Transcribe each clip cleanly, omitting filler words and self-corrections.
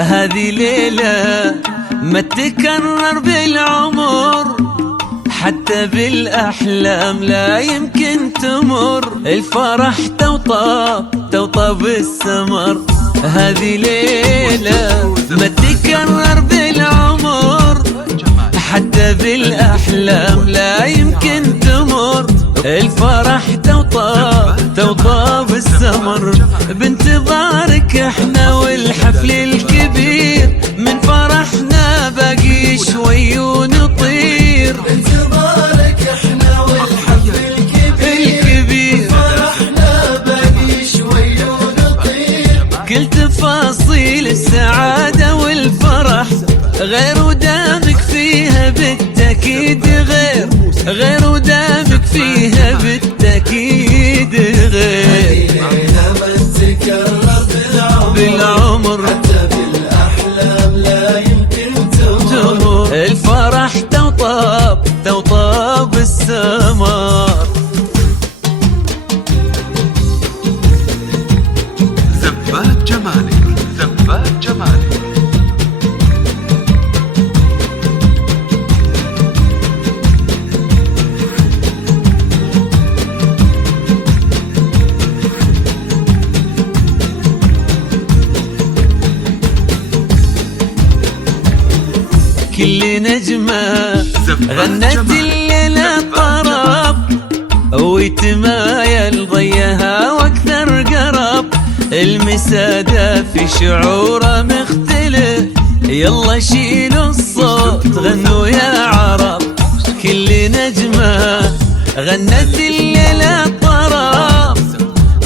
هذه ليلة ما تكرر بالعمر، حتى بالأحلام لا يمكن تمر. الفرح توطى بالسمر. هذه ليلة ما تكرر بالعمر، حتى بالأحلام لا يمكن تمر. الفرح توطى بالسمر. بانتظارك احنا والحفل الكبير، من فرحنا باقي شوي ونطير. بانتظارك احنا والحفل الكبير، فرحنا باقي شوي ونطير. كل تفاصيل السعادة والفرح غير ودامك فيها بالتأكيد غير ودامك فيها بالتأكيد غير. ليلة ما تكرر بالعمر، حتى بالأحلام لا يمكن تمر. الفرح توطى بالسمار. زبات جمالك كل نجمة غنت الليلة طرب، ويتمايل ضيها واكثر قرب. المسادة في شعوره مختلف، يلا شيلوا الصوت غنوا يا عرب. كل نجمة غنت الليلة طرب،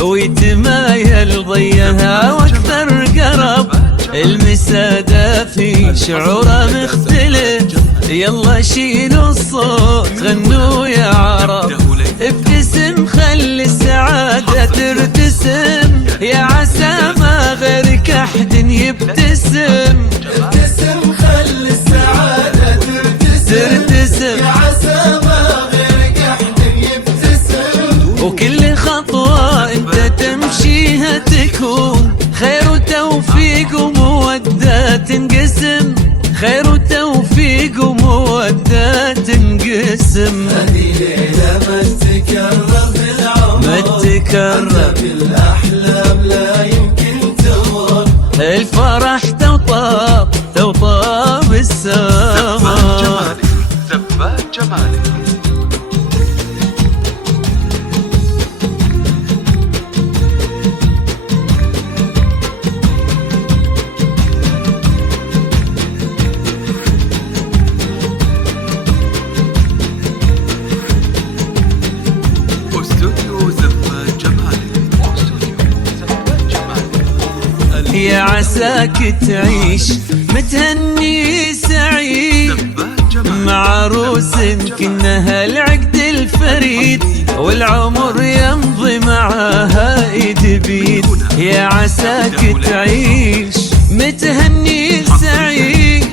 ويتمايل ضيها واكثر قرب. المسادة في شعوره مختلف، يلا شيلوا الصوت غنوا يا عرب. ابتسم خلي السعادة ترتسم، يا عسى ما غيرك أحد يبتسم. ابتسم خلي السعادة ترتسم، يا عسى ما غيرك أحد يبتسم. وكل خطوة انت تمشيها تكون خير وتوفيق ومودة تنقسم، خير وتوفيق ومودة تنقسم. هذه ليلة ما تكرر بالعمر، ما تكرر حتى بالأحلام لا يمكن تمر. الفرح توطى بالسمار. زبات جمالك يا عساك تعيش متهني سعيد مع عروس كنها العقد الفريد، والعمر يمضي معاها ايد بيد. يا عساك تعيش متهني سعيد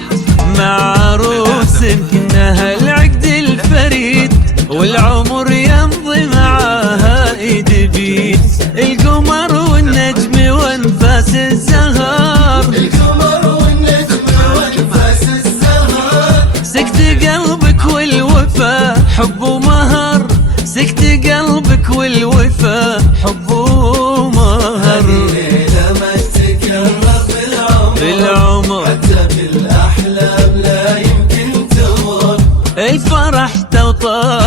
مع عروس كنها العقد الفريد، والعمر يمضي معاها ايد بيد. القمر والنجم وانفاس الزهر، القمر والنجم وانفاس الزهر. سكت قلبك والوفا حب ومهر، سكت قلبك والوفا حب ومهر. ليلة ما تكرر بالعمر، حتى بالأحلام لا يمكن تمر. الفرح توطى